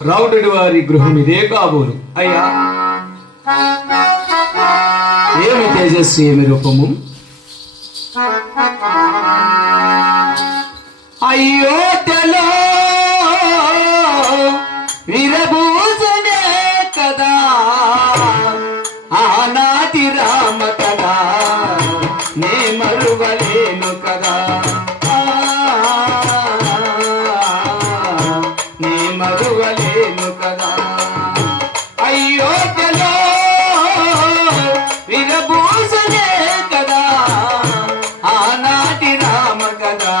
రావుడి వారి గృహం ఇదే కాబోలు. అయ్యా, ఏమి తేజస్సు, ఏమి రూపము! అయోధ్యలో వీరభూషణే కదా ఆనాటి రామ కదా, నే మరువలేను కదా, నే మరువలేను కదా. అయోధ్యలో వీరభూషణే కదా ఆనాటి రామ కదా,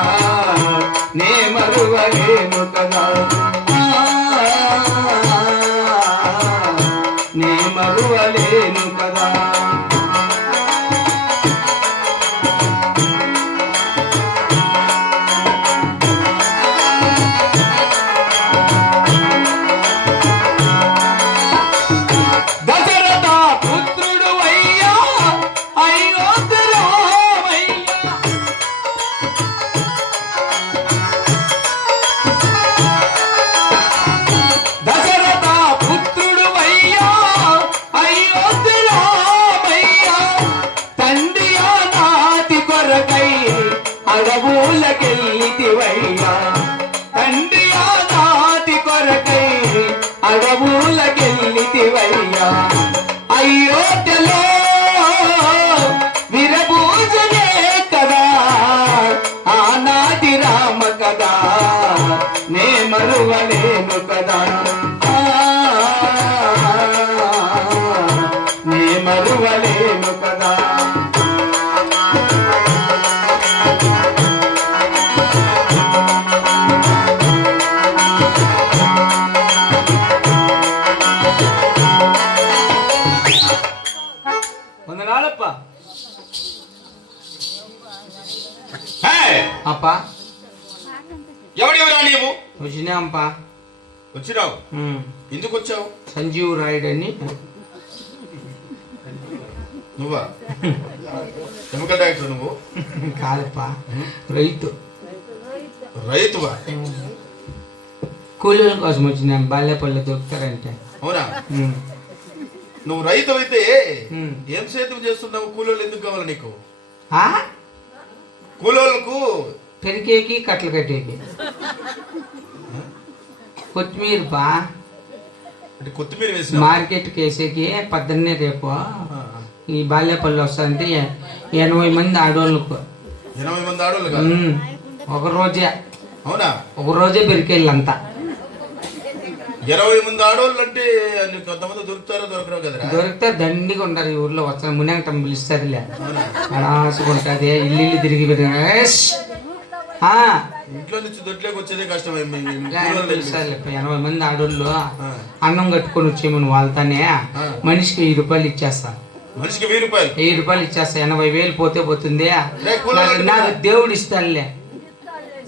నే మరువలేను కదా, నే మరువలేను కదా. అడవులకెళ్ళితివయ్యా తండ్రి ఆనాటి కొరకై, అడవులకెళ్ళితివయ్యా. అయోధ్యలో వీరభూషణే కదా ఆనాటి రామ కదా, నే మరువలేను కదా, నే మరువలేను కదా. అప్ప ఎవడెవరా నీవు? వచ్చినా అప్ప. వచ్చినావు? ఎందుకు వచ్చావు? సంజీవ్ రాయుడు అని. నువ్వా? కెమికల్ డైరెక్టర్ నువ్వు? కాదప్ప, రైతు. రైతువా? కూలీల కోసం వచ్చినా, బాల్యపల్లి దొరుకుతారంటే. అవునా? నువ్వు రైతు అయితే ఏం సేద్యం చేస్తున్నావు? కూలీలు ఎందుకు కావాలి నీకు? కూలోళ్ళకు పెరికేకి కట్టలు కట్టేకి. కొత్తిమీర బా అంటే కొత్తిమీర వేసి మార్కెట్కి వేసేకి పొద్దున్నే రేపు ఈ బాల్యపల్లి వస్తుందంటే 80 మంది ఆడవాళ్ళకు. 80 మంది ఆడవాళ్ళు? ఒక రోజే. అవునా? ఒక రోజే పెరికేళ్ళంతా. 20 మంది ఆడవాళ్ళు అంటే కొంతమంది దొరుకుతారో దొరకరు కదరా? దొరికితే దండిగా ఉంటారు ఈ ఊర్లో. వచ్చిన మున్యాంగటం పిలుస్తారులే, అడాసుకుంటుంది. ఇల్లు తిరిగి ఇంట్లో నుంచి దొడ్లోకి వచ్చేదే కష్టం. పిలుస్తారు 80 మంది ఆడోళ్ళు అన్నం కట్టుకొని వచ్చేమని వాళ్ళతోనే మనిషికి 1000 రూపాయలు ఇచ్చేస్తా. మనిషికి 1000 రూపాయలు? 1000 రూపాయలు ఇచ్చేస్తా. 80,000 పోతే పోతుంది, నాకు దేవుడు ఇస్తానులే.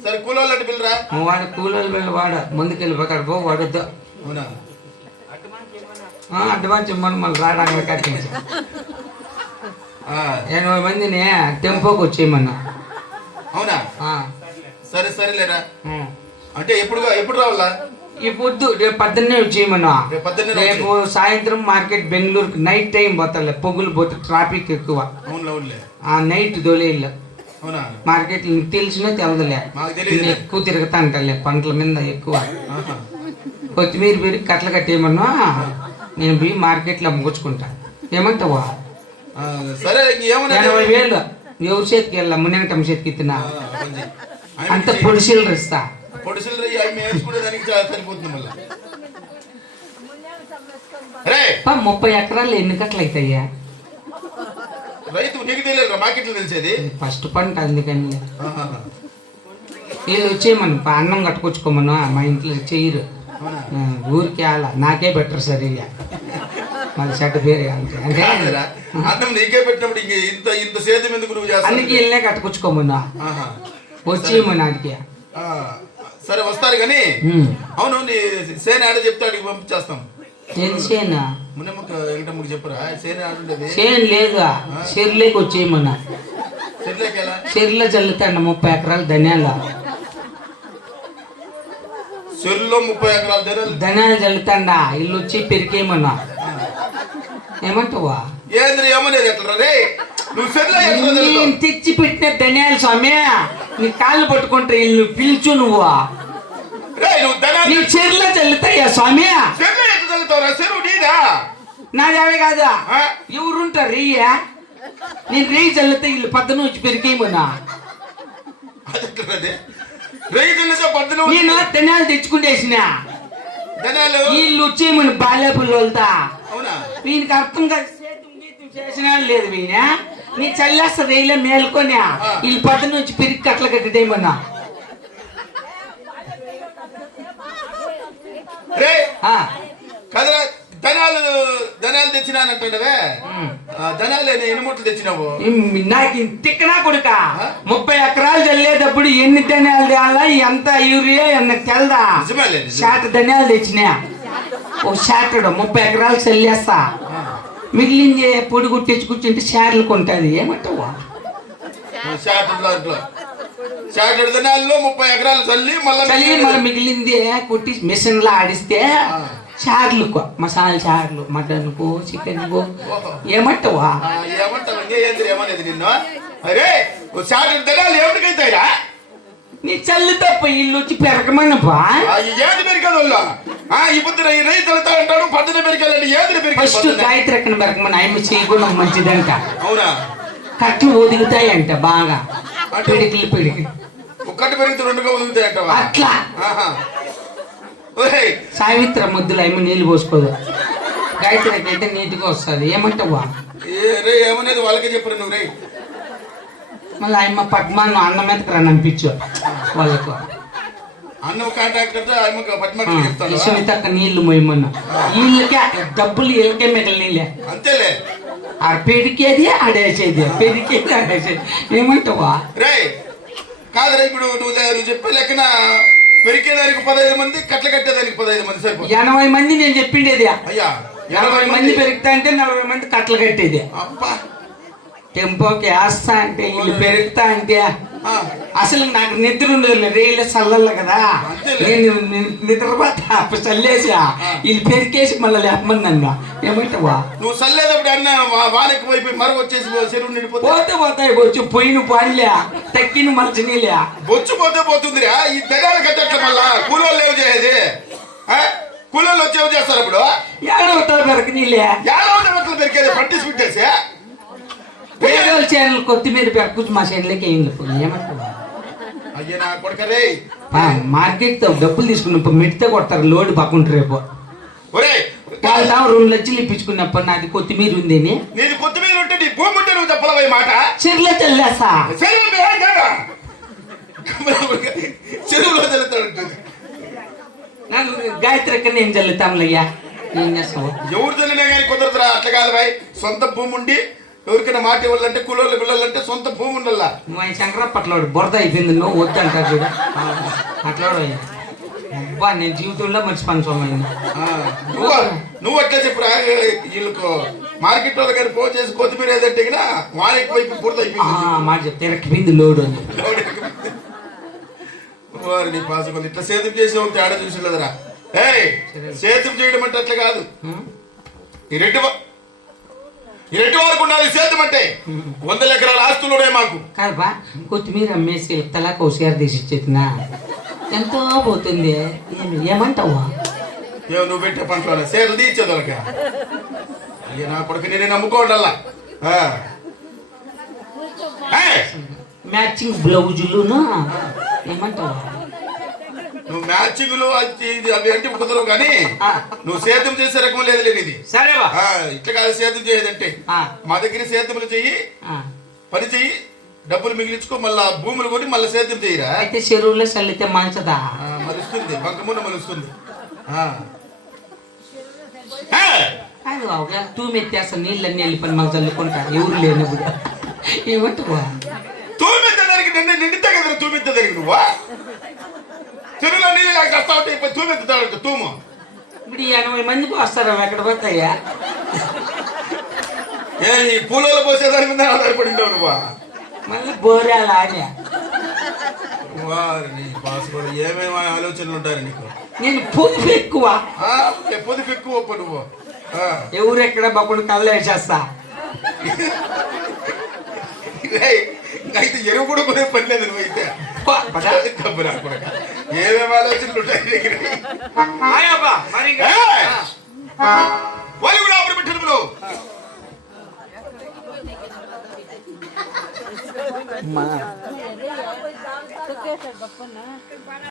సరే కూలోళ్ళు అంటే పిల్లరా? వాడు కూలోళ్ళు వెళ్ళి వాడు ముందుకెళ్ళిపోతాడు. పో వాడొద్దు. అడ్వాన్స్ ఇమ్మని మళ్ళీ రావడానికి కట్టించి 80 మందిని టెంపోకి వచ్చేయమన్నా. అవునా? సరే సరేలేరా. అంటే ఎప్పుడు రావాలా? ఈ పొద్దు రేపు పొద్దున్నే వచ్చేయమన్నా. రేపు సాయంత్రం మార్కెట్ బెంగళూరుకి నైట్ టైం పోతాలే, పొగులు పోతే ట్రాఫిక్ ఎక్కువ. నైట్ దొలేళ్ళు మార్కెట్ తెలిసినా తెలదలే, ఎక్కువ తిరుగుతా అంటలే పంటల మీద ఎక్కువ. కొత్తిమీర పెరిగి కట్టలు కట్టేయమన్నా, నేను పోయి మార్కెట్లో అమ్ముకొచ్చుకుంటా. ఏమంటావా? 80,000 ఎవరి చేతికి వెళ్ళా, మున్నంగటమ్మ చేతికి ఇస్తున్నా. అంత పొడిసీలు ఇస్తా. 30 ఎకరాలు ఎన్ని కట్టలు అవుతాయ్యా? రైతు నీకు తెలియదు, మార్కెట్లో తెలిసేది ఫస్ట్ పంట. అందుకని వీళ్ళు వచ్చేయమను, అన్నం కట్టుకొచ్చుకోమను. మా ఇంట్లో చెయ్యరు, ఊరికి అలా నాకే బెటర్ సరిగా మళ్ళీ చెడ్డ పేరు. అంటే అన్నం నీకే పెట్టినప్పుడు ఇంత సేద్యం ఎందుకు నువ్వు చేస్తావు? అందుకే వెళ్ళే కట్టుకొచ్చుకోమన్నా, వచ్చేయమను నాటికి. సరే వస్తారు కానీ. అవును, నీ సేన ఆడ చెప్తే అడిగి పంపించేస్తాం. తెలిసేనా? మున్నమ్మకి వెంకటమ్మకి చెప్పురా సేన ఆడుండేది చేను లేదు చెరువులోకి వచ్చేయమన్నా చెట్లేకెలా చెరువులో చల్లుతాండ 30 ఎకరాలు ధనియాలు చెరువులో 30 ఎకరాల ధనియాలు చల్లుతాండ ఇల్లు వచ్చి పెరికేయమన్నా ఏమంటావా ఏంద్ర ఏమనేది ఎట్లా రే నువ్వు చెరువులో ఎట్లా నేను తెచ్చి పెట్టిన ధనియాలు స్వామి నీ కాళ్ళు పట్టుకుంటే ఇల్లు పిలుచు నువ్వు నువ్వు ధనాలు నీ చెరువులో చల్లుతాయా స్వామి చెరువులో ఎట్లా చల్లుతావురా చెరువు నీదా నాదేవే కాదా ఎవరుంటారు రెయ్యా నేను రెయ్యి చల్లితే ఇల్లు పద్దను వచ్చి పెరికేయమన్నా రైతులతో పద్దను నేను ధనియాలు తెచ్చుకుంటేసిన ధనాలు వీళ్ళు వచ్చేయమని బాల్య పిల్లలతో అవునా వీనికి అర్థం కాదు చేసిన లేదు వీణ నీ చల్లేస్తా రైలే మేలుకొని వీళ్ళు పద్దను వచ్చి పెరిగి కట్టలు కట్టేయమన్నా రే కదరా ధనాలు తెచ్చినానంటే ధనాలు ఎన్ని మూటలు తెచ్చినావు నాకు తిక్కనా కొడుక 30 ఎకరాలు చల్లేటప్పుడు ఎన్ని ధనియాలు తేయాలా ఎంత యూరియా ఎన్న తెల్దా శాట ధనియాలు తెచ్చినా ఓ శాటడు 30 ఎకరాలు చల్లేస్తా మిగిలింది పొడి గుట్టించి కూర్చుంటే షార్లు కొంటది ఏమంటావా శాటడు ధనాల్లో 30 ఎకరాలు చల్లి మళ్ళీ మిగిలింది కుట్టి మిషన్ లో ఆడిస్తే చార్లు మసాలా చార్లు మటన్ కు చికెన్ కు ఏమంటావా ఏమంటావు ఏమనేది నిన్ను అరే శాటడు ధనాలు ఏమిటికైతాయిరా నీ చల్లి తప్ప ఇల్లు వచ్చి పెరగమన్నపా ఏది పెరిగేది ఇప్పుడు ఈ రైతులతో అంటాడు పద్దెన పెరిగాలండి ఏది ఫస్ట్ గాయత్రి ఎక్కడ పెరగమని ఆయన చేయకుండా మంచిదంట అవునా కట్లు ఒదుగుతాయంట బాగా పిడికిలి ఒక్కటి పెరిగితే 2గా ఒదుగుతాయంట అట్లా సావిత్ర ముద్దులు అమ్మ నీళ్లు పోసుకోదు గాయత్రికి అయితే నీటిగా వస్తుంది ఏమంటావా ఏమనేది వాళ్ళకే చెప్పరు నువ్వు రే మళ్ళీ అమ్మ పద్మాను అన్నం మీదకి రన్ అనిపించు వాళ్ళకు అన్నం కాంట్రాక్టర్ ఇసుమితక్క నీళ్లు మొయ్యమన్నా వీళ్ళకే డబ్బులు వీళ్ళకే మిగిలిన నీళ్ళే అంతేలే ఆ పెరికేది ఆడేసేది పెరికేది ఆడేసేది ఏమంటావా రే కాదురా ఇప్పుడు నువ్వు చెప్పే లెక్కన పెరికేదానికి 15 మంది కట్ల కట్టేదానికి 15 మంది సరిపోతుంది 80 మంది నేను చెప్పిండేది అయ్యా 80 మంది పెరుగుతా అంటే 40 మంది కట్టలు కట్టేది అబ్బా టెంపోకి వేస్తా అంటే వీళ్ళు పెరుగుతా అంటే అసలు నాకు నిద్ర ఉండదు రేళ్ళ చల్లల్ల కదా నేను నిద్రపోతా అప్పుడు చల్లేసి వీళ్ళు పెరికేసి మళ్ళీ లేపమన్నా ఏమంటావా నువ్వు చల్లేటప్పుడు అన్న వానకి పోయి మరొక వచ్చేసి చెరువు నిండిపోతే పోతాయి బొచ్చు పోయిన పాన్లే తక్కిన మలచనీలే బొచ్చు పోతుందిరా ఈ తెగాలు కట్టట్ల మళ్ళా కూలోళ్ళు ఏం చేసేది కూలోళ్ళు వచ్చి ఏం చేస్తారు ఇప్పుడు ఏడవతారు పెరకనీలే ఏడవతలు పెరికేది పట్టిసి పెట్టేసి పేదోళ్ళ చేనులు కొత్తిమీర పెరకూచి మా చేనులకి ఏమంటావా అయ్యా నా కొడుకరే మార్కెట్ తో డబ్బులు తీసుకున్నప్పుడు మెట్టితే కొడతారు లోడ్ పక్కుంటారు రేపు ఒరే వాళ్ళు 2 లక్షలు ఇప్పించుకున్నప్పుడు నాది కొత్తిమీర ఉంది నీది కొత్తిమీర ఉంటే నీ భూమి ఉంటే నువ్వు చెప్పలవై మాట చెరువులో చల్లేస్తా చెరువులో చల్లుతాడు నాకు గాయత్రి ఎక్కడ నేను చల్లుతాంలయ్యా ఏం చేస్తావు ఎవరు చల్లినా కానీ కుదరదురా అట్లా కాదు భాయ్ సొంత భూమి ఉండి ఎవరికైనా మాట ఇవ్వాలంటే కూలోళ్ళు పిల్లలంటే సొంత భూమి ఉండాలా నువ్వు శంకరప్పట్లాడు బురద అయిపోయింది నువ్వు వద్దు అంటారు చూడ అట్లాడు అబ్బా నేను జీవితంలో మంచి పని చూడండి నువ్వు అట్లా చెప్పురా వీళ్ళకు మార్కెట్ వాళ్ళు కానీ ఫోన్ చేసి కొత్తిమీర ఏదంటే వారికి వైపు బురద అయిపోయింది మాట చెప్తే ఎరక్కిపోయింది లోడు అని వారిని పాసుకొని ఇట్లా సేద్యం చేసి ఉంటే ఆడ చూసి లేదరా సేద్యం చేయడం అంటే అట్లా కాదు ఈ రెడ్డి వరకు ఉండాలి సేద్యం అంటే 100 ఎకరాల ఆస్తులు ఉన్నాయి మాకు కాదబ్బా కొత్తిమీర అమ్మేసి తలాక హుషారు తీసి ఇచ్చేతున్నా ఎంతో పోతుంది ఏమంటావా నువ్వు పెట్టే పంటలో సేర్లు తీర్చేదొలక అయ్యా నా కొడుకు నేనే నమ్ముకోవాలా మ్యాచింగ్ బ్లౌజులు ఏమంటావా నువ్వు మ్యాచింగ్లు అవి అంటే కుదరవు కానీ నువ్వు సేద్యం చేసే రకం లేదు ఇది సరేవా ఇట్లా కాదు సేద్యం చేయదంటే మా దగ్గర సేద్యములు చెయ్యి పని చెయ్యి డబ్బులు మిగిలించుకో మళ్ళా భూములు కొని మళ్ళీ సేద్యం చేయరా అయితే చెరువులో చల్లితే మంచదా మలుస్తుంది బంకమున్న మలుస్తుంది తూమెత్తేస్తా నీళ్ళన్నీ వెళ్ళిపోయి మాకు చల్లుకుంటా ఎవరు లేనప్పుడు ఏమంటావా తూమెత్తడానికి నిండితే కదా తూమెత్తడానికి నువ్వా చెరువులో నీళ్ళు కష్టం తూమెత్తుతాడు తూము ఇప్పుడు ఈ 80 మందికి వస్తారు అవి ఎక్కడ పోతాయా? ఏ ఈ పూలలో పోసేదాని మీద ఆధారపడి ఉండవు నువ్వా? మళ్ళీ బోరాలు ఆగా. వారిని పాస్పోర్ట్ ఏమేమి ఆలోచనలు ఉంటారు నీకు? నేను పొదుపు ఎక్కువ. పొదుపు ఎక్కువ నువ్వు. ఎవరు ఎక్కడ బప్పుడు కళ్ళు వేసేస్తా. అయితే ఎరువు కూడా కొనే పని లేదు నువ్వు. అయితే ఏమేమి ఆలోచనలు ఉంటాయి వాళ్ళు కూడా అప్పుడు పెట్టినప్పుడు మా